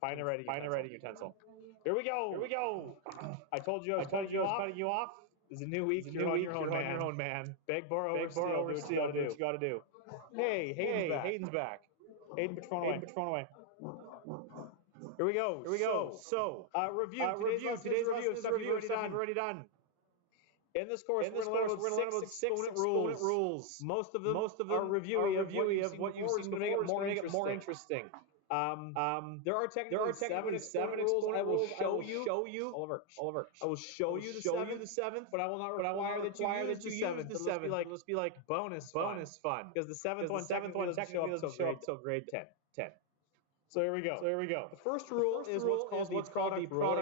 find a writing utensil. Here we go. Here we go. I told you I was cutting you off. This is a new week. You're on your own, man. Beg, borrow, or steal. Do what you gotta do. Hey, Hayden's back. Hayden Patron away. Here we go. So, review. Today's review of stuff you've already done. In this course, we're going to learn about 6 exponent rules. Most of them are reviewy of what you've seen to make it more interesting. There are technically 7 exponent rules. I will show you. Oliver. I will show you the 7th, but I will not require that you use the 7th. It'll just be like bonus fun. Because the 7th one technically doesn't show up until grade 10. So here we go. The first rule is what's called the product rule.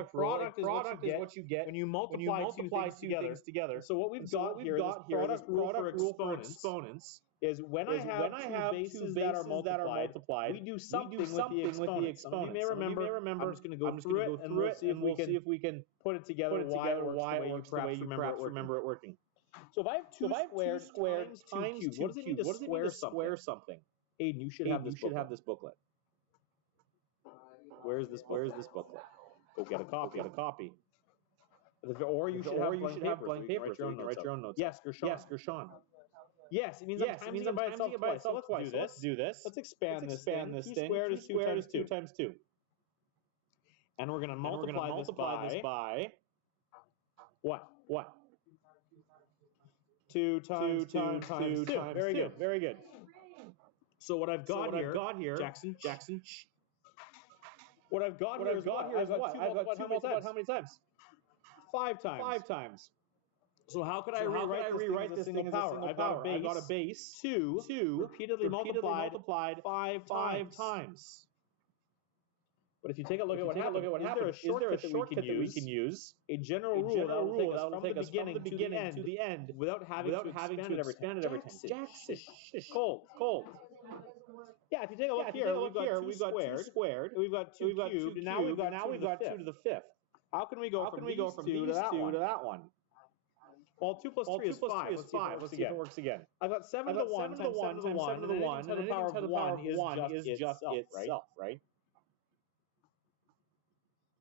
Product is what you get when you multiply two things together. So what we've got here, this product rule for exponents, is when I have two bases that are multiplied, we do something with the exponents. You may remember. I'm just going to go through it, and we'll see if we can put it together. Why it works the way you perhaps remember it working. So if I have 2 squared times 2 cubed, what does it mean to square something? Hayden, you should have this booklet. Where's this booklet? Go get a copy. Or you should have blank paper. Write your own notes. Yes, Gershon. Yes, it means I'm timesing it by itself twice. Let's do this. Let's expand this thing. 2 squared is 2 times 2. And we're going to multiply this by what? 2 times 2 times 2. Very good. So what I've got here, Jackson. What I've got here is I've got 2 multiplied how many times? 5 times. So how could I rewrite this thing as a single power? I've got a base 2 repeatedly multiplied 5 times. But if you take a look at what happened, is there a shortcut that we can use? A general rule that will take us from the beginning to the end without having to expand it every time. Jackson, cold. Yeah, if you take a look here, we've got 2 squared, we've got 2 cubed, and now we've got 2 to the 5th. How can we go from these two to that one? Well, 2 plus 3 is 5. Let's see if it works again. I've got 7 to the 1 times 7 to the 1, and then to the power of 1 is just itself, right?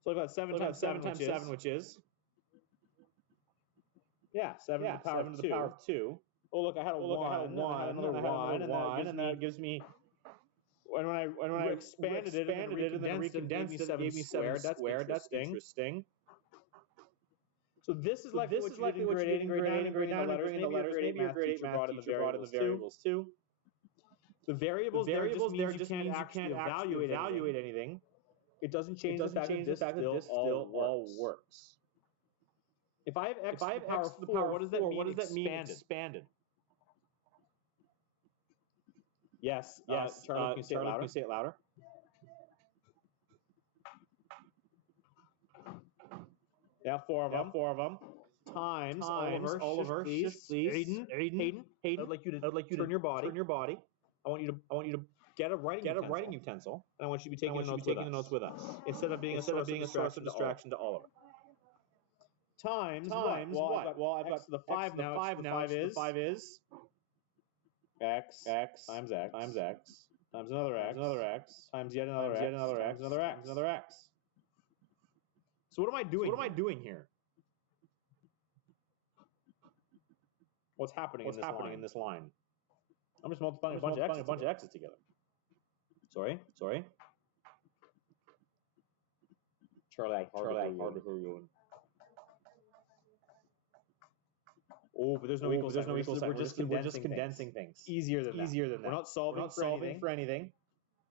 So I've got 7 times 7, which is? Yeah, 7 to the power of 2. Oh, look, I had a 1, and then it gives me... When I expanded it and then recondensed it, it gave me 7 squared. That's interesting. So this is likely what you did in grade 8 and grade 9, bringing the letters. Maybe your grade 8 math teacher brought in the variables too. The variables there just means you can't actually evaluate anything. It doesn't change the fact that this still all works. If I have x to the power, what does that mean? Expanded. Yes. Charlie, can you say it louder? Yeah, 4 of them. Times Oliver, please. Hayden. I'd like you to turn your body. I want you to get a writing utensil, and I want you to be taking the notes with us instead of being a source of distraction to Oliver. Times what? Well, I've got the 5 now. The 5 is x times x times another x times yet another x. So what am I doing here? What's happening in this line? I'm just multiplying a bunch of x's together. Sorry. Charlie, hard to hear you. Oh, but there's no equal sign. We're just condensing things. Easier than that. We're not solving for anything.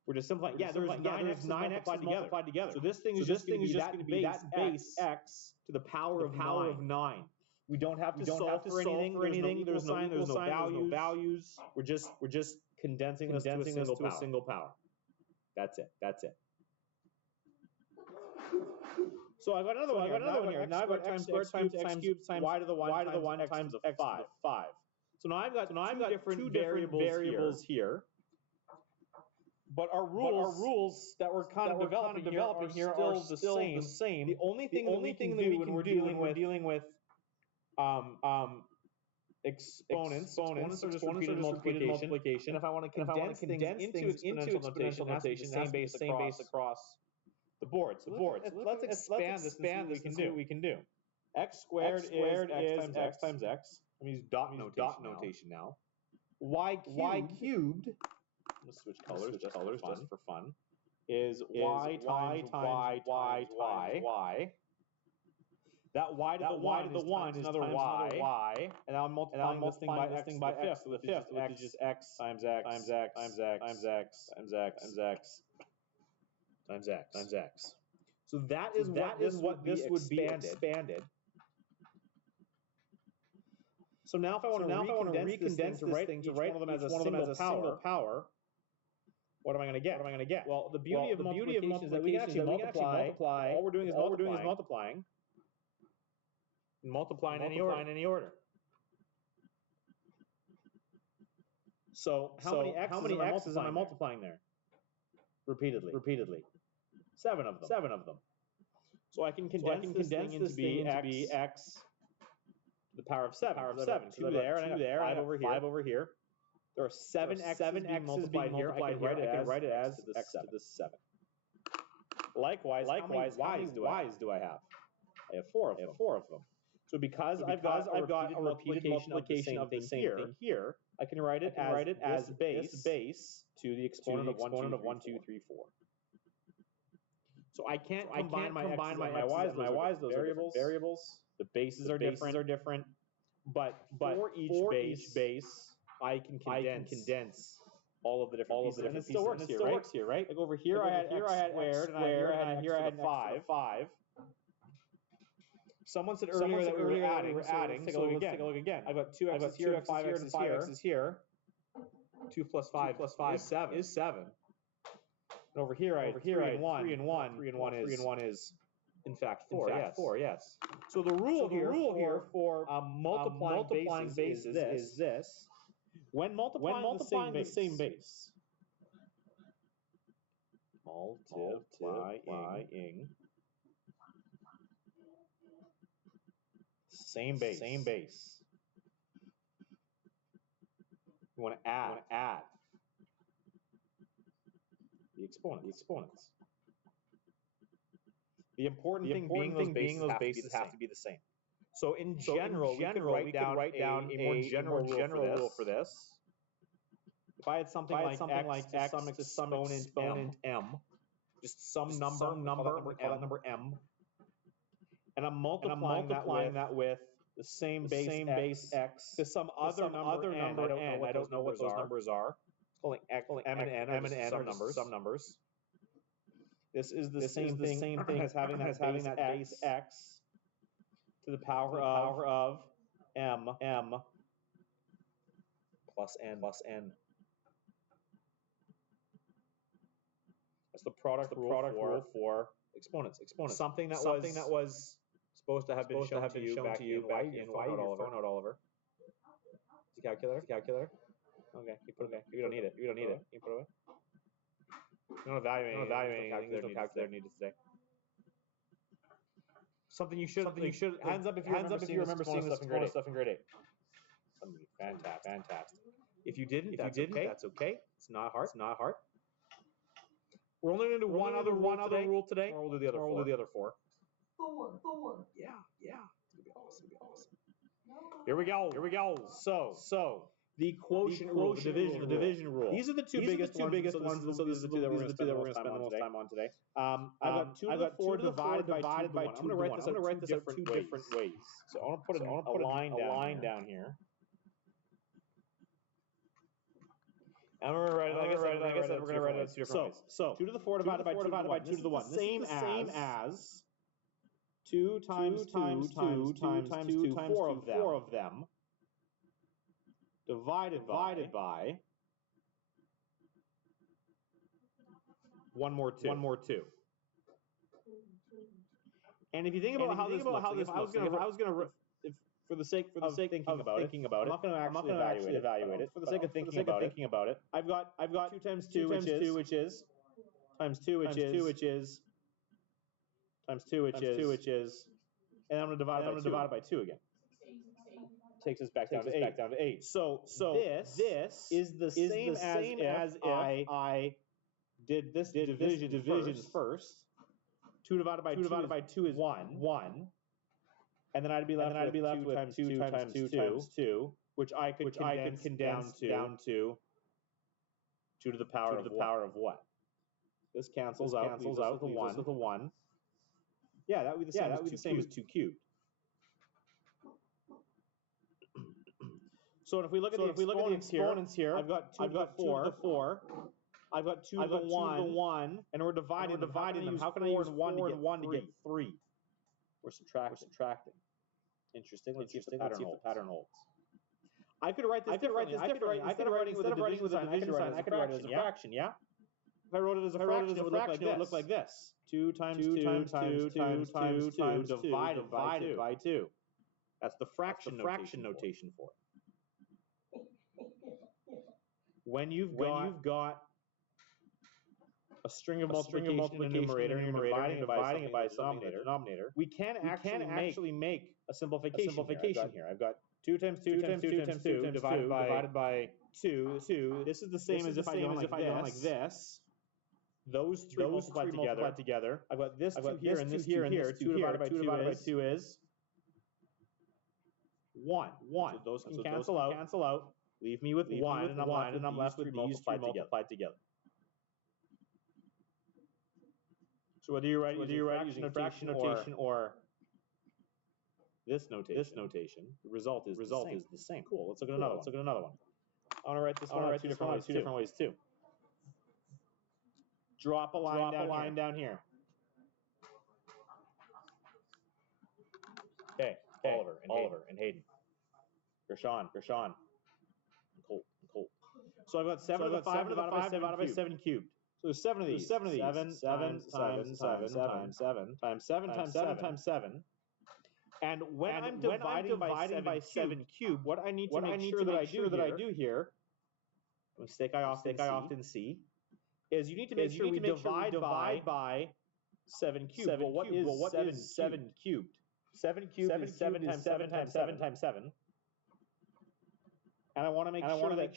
We're just simplifying. Yeah, there's 9 x's multiplied together. So this thing is just going to be that base x to the power of 9. We don't have to solve for anything. There's no values. We're just condensing this to a single power. That's it. So I've got another one here. Now I've got x cubed times y to the 1 times a 5. So now I've got two different variables here. But our rules that we're kind of developing here are still the same. The only thing that we can do when we're dealing with exponents are just repeated multiplication. And if I want to condense things into exponential notation, it has to be the same base across the board. So let's expand this and see what we can do. X squared is x times x. I'm going to use dot notation now. Y cubed, I'm going to switch colors just for fun, is y times y. That y to the 1 is another y. And now I'm multiplying this thing by x to the fifth, which is just x times x times x times x times x times x times x times x times x. So that is what this would be expanded. So now if I want to recondense this thing to write each one of them as a single power, what am I going to get? Well, the beauty of multiplication is that we can actually multiply. All we're doing is multiplying. Multiply in any order. So how many x's am I multiplying there? Repeatedly. 7 of them. So I can condense this thing into be x to the power of 7. 2 there, and I got 5 over here. There are 7 x's being multiplied here. I can write it as x to the 7. Likewise, how many y's do I have? I have 4 of them. So because I've got a repeated multiplication of the same thing here, I can write it as base to the exponent of 1, 2, 3, 4. So I can't combine my x's and my y's. Those are variables. The bases are different. But for each base, I can condense all of the different pieces. And it still works here, right? Like over here, I had x squared, and here I had 5. Someone said earlier that we were adding. Let's take a look again. I've got 2 x's here and 5 x's here. 2 plus 5 is 7. And over here, I had 3 and 1. 3 and 1 is in fact 4. Yes. So the rule here for multiplying bases is this. When multiplying the same base. Multiplying same base. You want to add the exponents. The important thing being those bases have to be the same. So in general, we could write down a more general rule for this. If I had something like x to some exponent m, just some number, call that number m, and I'm multiplying that with the same base x to some other number n. I don't know what those numbers are. It's calling m and n are some numbers. This is the same thing as having that base x to the power of m plus n. That's the product rule for exponents. Something that was supposed to have been shown to you back in your phone, Oliver. Is a calculator? Okay, you put it. We don't need it. You put it away. Don't evaluate anything. There's no calculator needed today. Something you should. Hands up if you remember seeing this stuff in grade 8. Fantastic. If you didn't, that's okay. It's not hard. We're only going to do one other rule today, or we'll do the other 4. 4. Yeah. It's going to be awesome. Here we go. So the quotient rule, the division rule. These are the two biggest ones. So these are the two that we're going to spend the most time on today. I've got 2 to the 4 divided by 2 to 1. I'm going to write this out two different ways. So I want to put a line down here. And we're going to write it, like I said, we're going to write it out 2 different ways. So 2 to the 4 divided by 2 to the 1. Same as 2 times 2 times 2 times 4 of them. Divided by 1 more 2. And if you think about how this looks, I was going to, for the sake of thinking about it, I'm not going to actually evaluate it. For the sake of thinking about it, I've got 2 times 2, which is times 2, which is times 2, which is, and I'm going to divide it by 2 again. Takes us back down to 8. So this is the same as if I did this division first, 2 divided by 2 is 1. And then I'd be left with 2 times 2, which I could condense down to 2 to the power of what? This cancels out, leaves us with a 1. Yeah, that would be the same as 2 cubed. So if we look at the exponents here, I've got 2 to the 4. I've got 2 to the 1, and we're dividing them. How can I use 4 and 1 to get 3? We're subtracting. Interesting. Let's see if the pattern holds. I could write this differently. Instead of writing with a division sign, I could write it as a fraction, yeah? If I wrote it as a fraction, it would look like this. 2 times 2 divided by 2. That's the fraction notation for it. When you've got a string of multiplication in the numerator and dividing it by something in the denominator, we can actually make a simplification here. I've got 2 times 2 divided by 2. This is the same as if I go like this. Those three multiplied together. I've got this 2 here and this 2 here. 2 divided by 2 is 1. So those can cancel out. Leave me with 1, and I'm left with these 3 multiplied together. So whether you're using fraction notation or this notation, the result is the same. Cool. Let's look at another one. I want to write this one out two different ways too. Drop a line down here. Okay, Oliver and Hayden. Gershon, and Colt. So I've got 7 to the 5 divided by 7 cubed. So there's 7 of these. 7 times 7 times 7. And when I'm dividing by 7 cubed, what I need to make sure that I do here, a mistake I often see, is you need to make sure we divide by 7 cubed. Well, what is 7 cubed? 7 cubed is 7 times 7 times 7 times 7. And I want to make sure that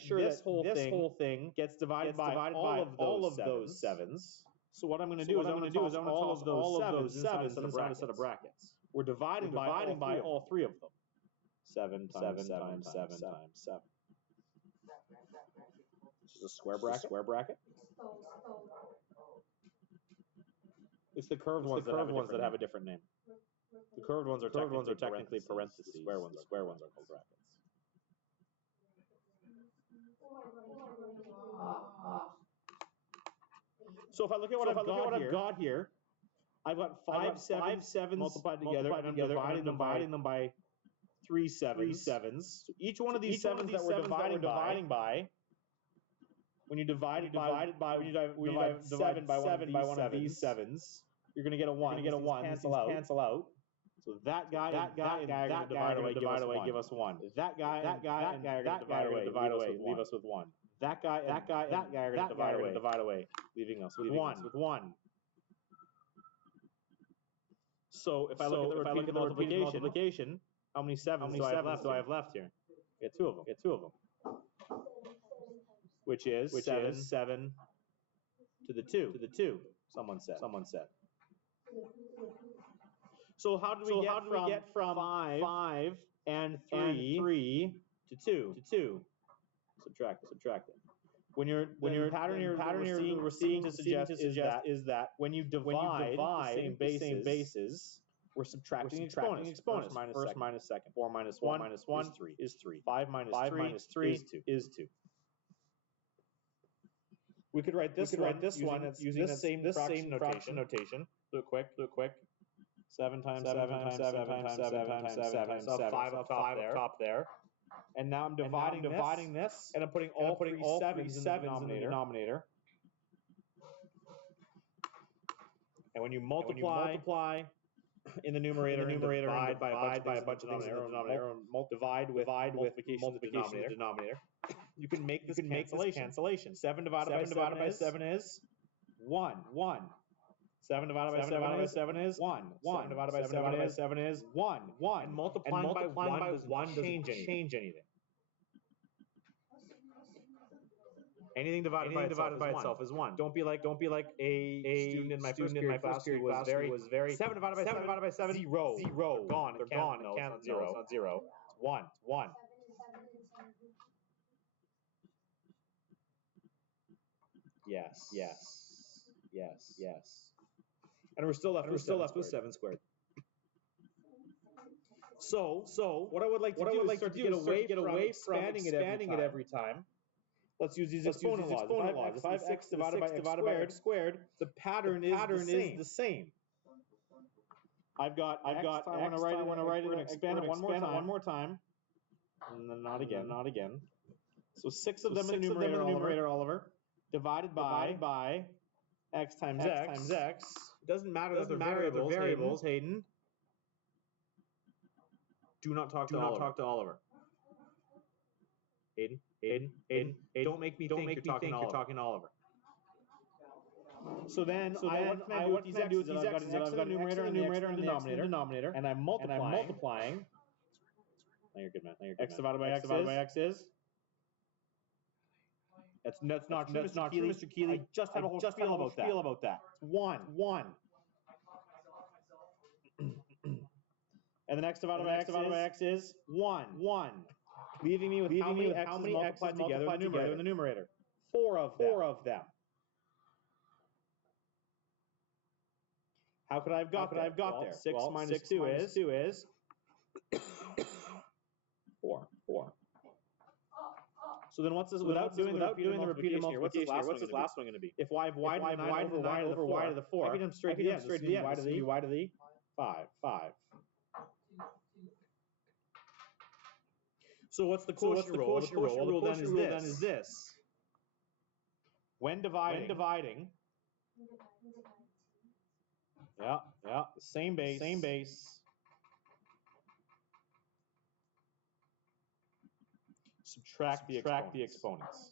this whole thing gets divided by all of those 7s. So what I'm going to do is I'm going to toss all of those 7s inside a set of brackets. We're dividing by all 3 of them. 7 times 7 times 7. This is a square bracket. It's the curved ones that have a different name. The curved ones are technically parentheses. The square ones are called brackets. So if I look at what I've got here, I've got 5 sevens multiplied together, and I'm dividing them by 3 sevens. So each one of these 7s that we're dividing by, when you divide 7 by one of these 7s, you're going to get a 1. These cancel out. So that guy are going to divide away, give us 1. That guy are going to divide away, leave us with 1. That guy are going to divide away, leaving us with 1. So if I look at the multiplication, how many 7s do I have left here? Get 2 of them. Which is 7 to the 2. Someone said. So how do we get from 5 and 3 to 2? Subtract it. When your pattern we're seeing to suggest is that when you divide the same bases, we're subtracting exponents. First minus second. 4 minus 1 is 3. 5 minus 3 is 2. We could write this one using this same fraction notation. Do it quick. 7 times 7 times 7 times 7 times 7. So 5 up top there. And now I'm dividing this, and I'm putting all 3 sevens in the denominator. And when you multiply in the numerator, divide by a bunch of things in the denominator, divide with multiplication in the denominator, you can make this cancellation. 7 divided by 7 is 1. 7 divided by 7 is 1. 7 divided by 7 is 1. And multiplying by 1 doesn't change anything. Anything divided by itself is 1. Don't be like a student in my first period class who was very 7 divided by 7 0. They're gone. They're gone. No, it's not 0. It's not 0. It's 1. 1. Yes. Yes. Yes. Yes. And we're still left with 7 squared. So what I would like to do is start to get away from expanding it every time. Let's use these exponent laws. If I have x divided by x squared, the pattern is the same. I've got x. I want to write it and expand it one more time. And then not again. So 6 of them in the numerator, Oliver. Divided by x times x. It doesn't matter that they're variables, Hayden. Do not talk to Oliver. Hayden. Don't make me think you're talking to Oliver. So then, what can I do with these x's? I've got an x in the numerator and the denominator, and I'm multiplying. No, you're good, man. X divided by x is. That's not true, Mr. Keeley. I just had a whole spiel about that. It's 1. And the x divided by x is 1. Leaving me with how many x's multiplied together in the numerator? 4 of them. How could I have got there? 6 minus 2 is 4. So then what's this, without doing the repeated multiplication here, what's this last one going to be? If y of y over y to the 4, I can jump straight to the end. y to the 5. So what's the quotient rule? The quotient rule then is this. When dividing, yeah, same base. Subtract the exponents.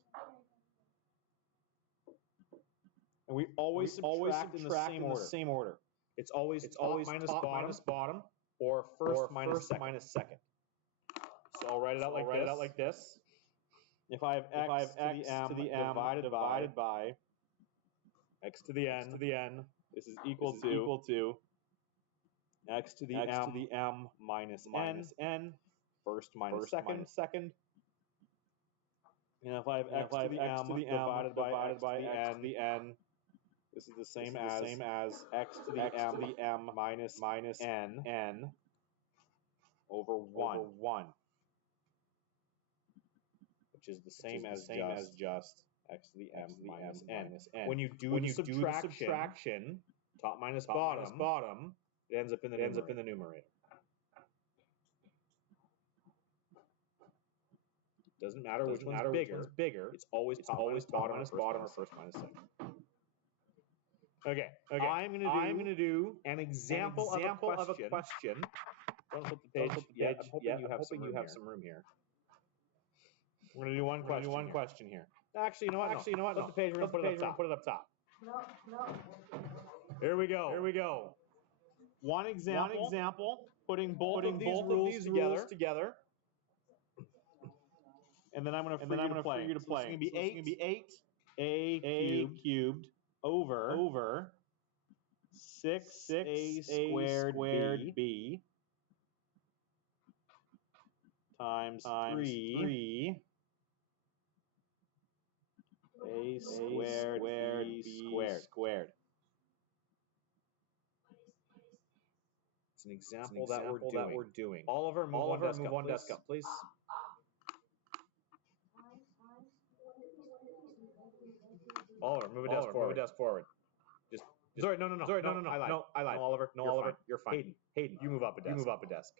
And we always subtract in the same order. It's always top minus bottom, or first minus second. So I'll write it out like this. If I have x to the m divided by x to the n, this is equal to x to the m minus n, first minus second. And if I have x to the m divided by x to the n, this is the same as x to the m minus n over 1. Which is the same as just x to the m minus n. When you do subtraction, top minus bottom, it ends up in the numerator. Doesn't matter which one's bigger. It's always top minus bottom or first minus second. Okay. I'm gonna do an example of a question. Don't flip the page yet. I'm hoping you have some room here. We're gonna do one question here. Actually, you know what? Flip the page. We're gonna put it up top. No. Here we go. One example. Putting both of these rules together. And then I'm gonna free you to play. It's gonna be 8 a cubed over 6a squared b times 3 a squared b squared. It's an example that we're doing. Oliver, move one desk up, please. Oliver, move a desk forward. Sorry, no. I lied. No, Oliver, you're fine. Hayden, you move up a desk.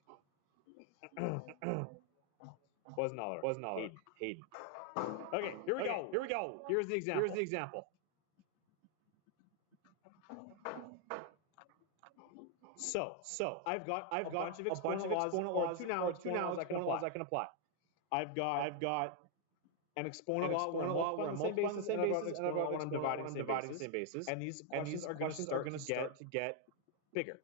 Wasn't Oliver. Hayden. Okay, here we go. Here's the example. So I've got a bunch of exponent laws or two nows I can apply. I've got an exponent law where I'm multiplying the same basis, and I've got one I'm dividing the same basis. And these questions are going to start to get bigger.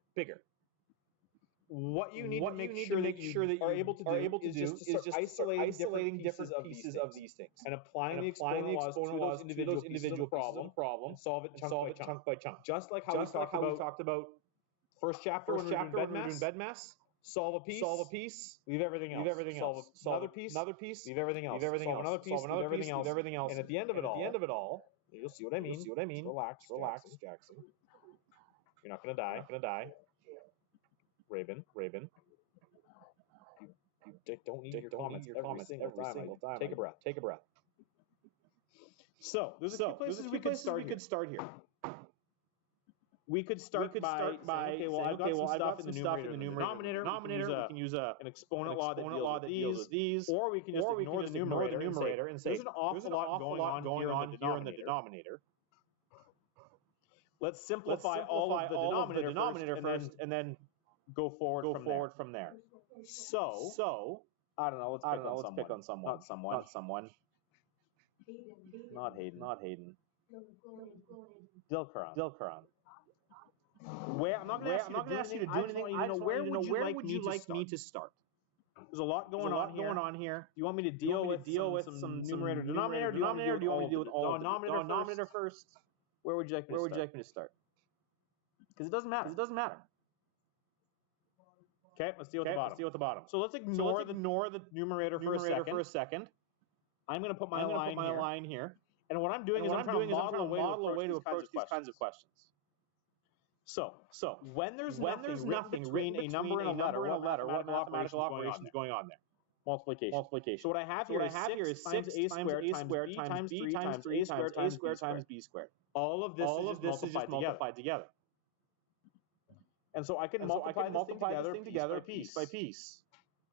what you need to make sure that you are able to do is just isolating different pieces of these things and applying the exponent laws to those individual pieces of the problem and solve it chunk by chunk. Just like how we talked about First chapter when we were doing bed mass. solve a piece, Leave everything else. Solve another piece. leave everything else. Leave everything solve else. another piece, Solve another piece. leave everything else. And at the end of it all, you'll see what I mean. Relax, Jackson. You're not gonna die. Raven. You don't need your comments every single time. Take a breath. So there's a few places we could start here. We could start by saying, okay, well, I've got some stuff in the numerator. We can use an exponent law that deals with these, or we can just ignore the numerator and say there's an awful lot going on here in the denominator. Let's simplify all of the denominator first, and then go forward from there. So I don't know. Let's pick on someone. Not someone. Not Hayden. Dilkaran. Where I'm not going to ask you to do anything. Where would you like me to start? There's a lot going on here. Do you want me to deal with some numerator denominator? Do you want me to deal with all denominator first? Where would you like me to start? Because it doesn't matter. Okay, let's deal with the bottom. So let's ignore the numerator for a second. I'm going to put my line here. And what I'm doing is I'm trying to model a way to approach these kinds of questions. So when there's nothing between a number and a letter, what mathematical operation is going on there? Multiplication. So what I have here is 6 a squared times b times 3 times a squared times b squared. All of this is just multiplied together. And so I can multiply this thing together piece by piece.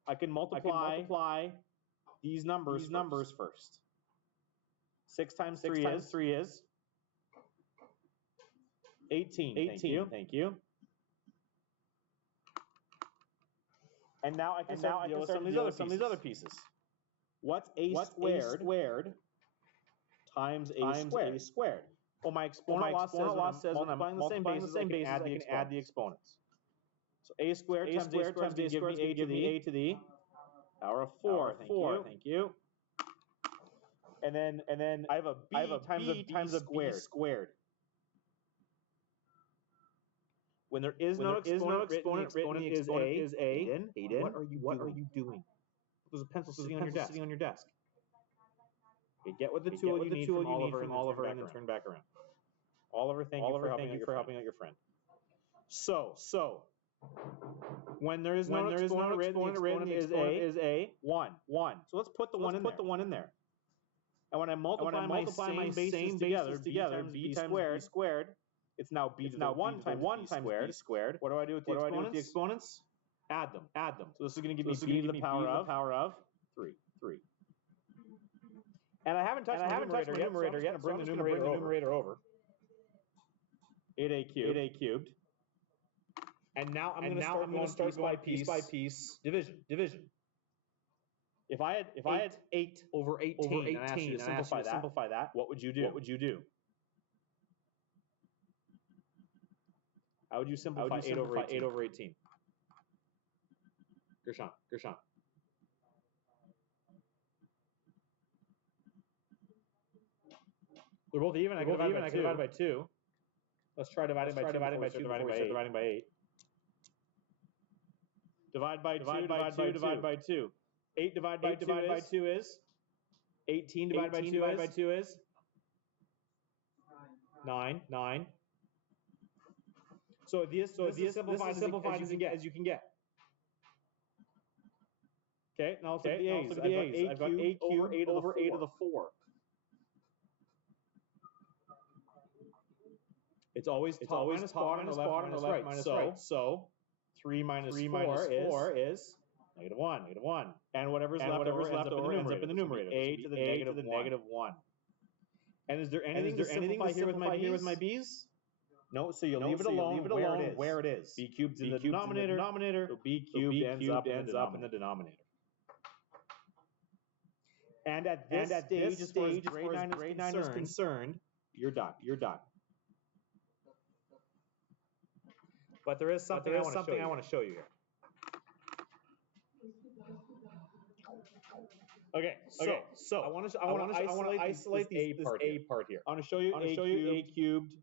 I can multiply these numbers first. 6 times 3 is 18. Thank you. And now I can start deal with some of these other pieces. What's a squared times a squared? Well, my exponent law says when I'm multiplying the same basis, I can add the exponents. So a squared times a squared give me a to the power of 4. Thank you. And then I have a b times a b squared. When there is no exponent written, the exponent is a. Hayden, what are you doing? There's a pencil sitting on your desk. Okay, get what the tool you need from Oliver and then turn back around. Oliver, thank you for helping out your friend. So when there is no exponent written, the exponent is a 1. So let's put the 1 in there. And when I multiply my same bases together, b times b squared, it's now b to the 1 times b squared. What do I do with the exponents? Add them. So this is going to give me b to the power of 3. And I haven't touched the numerator yet, so I'm just going to bring the numerator over. 8a cubed. And now I'm going to start going piece by piece division. If I had 8 over 18 and I asked you to simplify that, what would you do? How would you simplify 8 over 18? Gershon. They're both even. I can divide by 2. Let's try dividing by 2 dividing by 8. Divide by 2. 8 divided by 2 is 18 divided by 2 is 9. So this is simplified as you can get. Okay, now let's look at the A's. I've got a cubed over 8 to the 4. It's always top minus bottom or left minus right. So 3 minus 4 is -1. And whatever's left over ends up in the numerator. A to the negative 1. And is there anything to simplify here with my b's? No, so you leave it alone where it is. B cubed in the denominator. So b cubed ends up in the denominator. And at this stage, as far as grade 9 is concerned, you're done. But there is something I want to show you here. Okay, so I want to isolate this A part here. I want to show you a cubed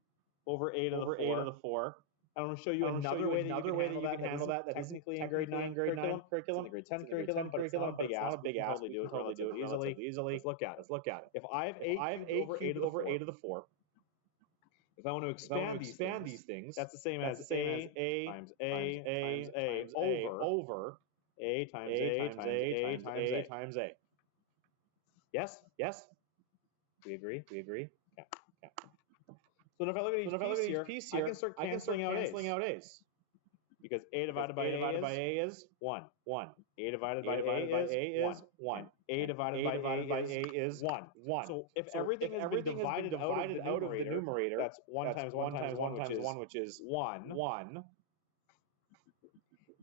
over a to the 4. I want to show you another way that you can handle that. That isn't technically in grade 9 curriculum. It's in the grade 10 curriculum, but it's not a big ask. We can totally do it easily. Let's look at it. If I have a cubed over a to the 4, if I want to expand these things, that's the same as a times a over a times a times a. Yes? We agree? Okay. So if I look at each piece here, I can start canceling out a's. Because a divided by a is 1. A divided by a is 1. A divided by a is 1. So if everything has been divided out of the numerator, that's 1 times 1 times 1, which is 1.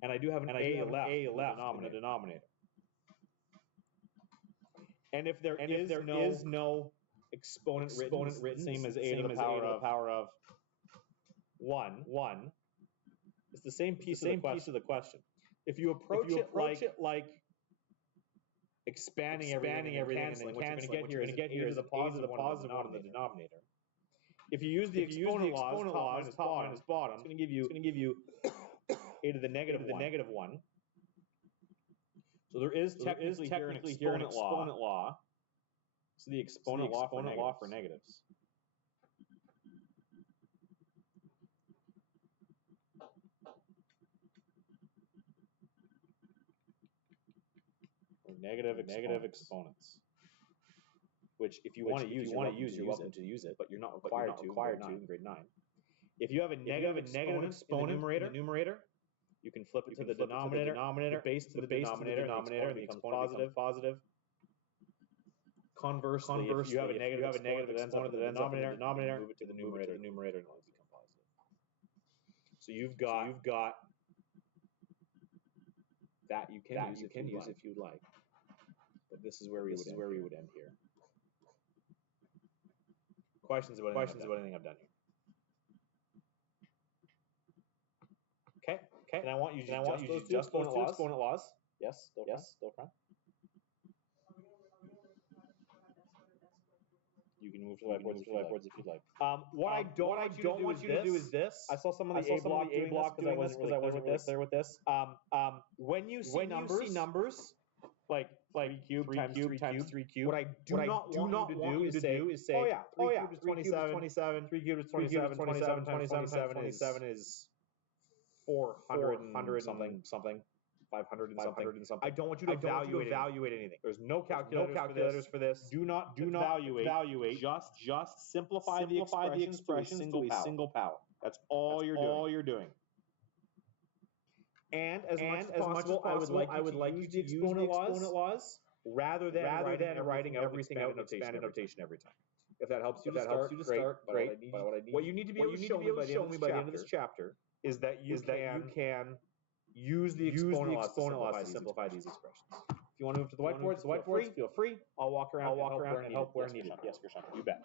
And I do have an a left in the denominator. And if there is no exponent written, same as a to the power of 1, it's the same piece of the question. If you approach it like expanding everything and canceling, what you're going to get here is the positive one in the denominator. If you use the exponent laws, top minus bottom, it's going to give you a to the negative 1. So there is technically here an exponent law. So the exponent law for negatives. Negative exponents. Which, if you want to use, you're welcome to use it, but you're not required to in grade 9. If you have a negative exponent in the numerator, you can flip it to the denominator, the base to the denominator, and the exponent becomes positive. Conversely, if you have a negative exponent that ends up in the denominator, move it to the numerator, and it will become positive. So you've got that you can use if you'd like. But this is where we would end here. Questions about anything I've done here? Okay. And I want you to just those two exponent laws. Yes, still fine. You can move to whiteboards if you'd like. What I don't want you to do is this. I saw some of the A block because I wasn't really clear with this. When you see numbers, like 3 cubed times 3 cubed, what I do not want you to do is say, oh yeah, 3 cubed is 27, 3 cubed is 27, 27 is 400 something. 500 and something. I don't want you to evaluate anything. There's no calculators for this. Do not evaluate. Just simplify the expressions to a single power. That's all you're doing. And as much as possible, I would like you to use the exponent laws rather than writing everything out in expanded notation every time. If that helps you to start, great. What you need to be able to show me by the end of this chapter is that you can use the exponent laws to simplify these expressions. If you want to move to the whiteboard, feel free. I'll walk around and help where needed. Yes, Gershon, you bet.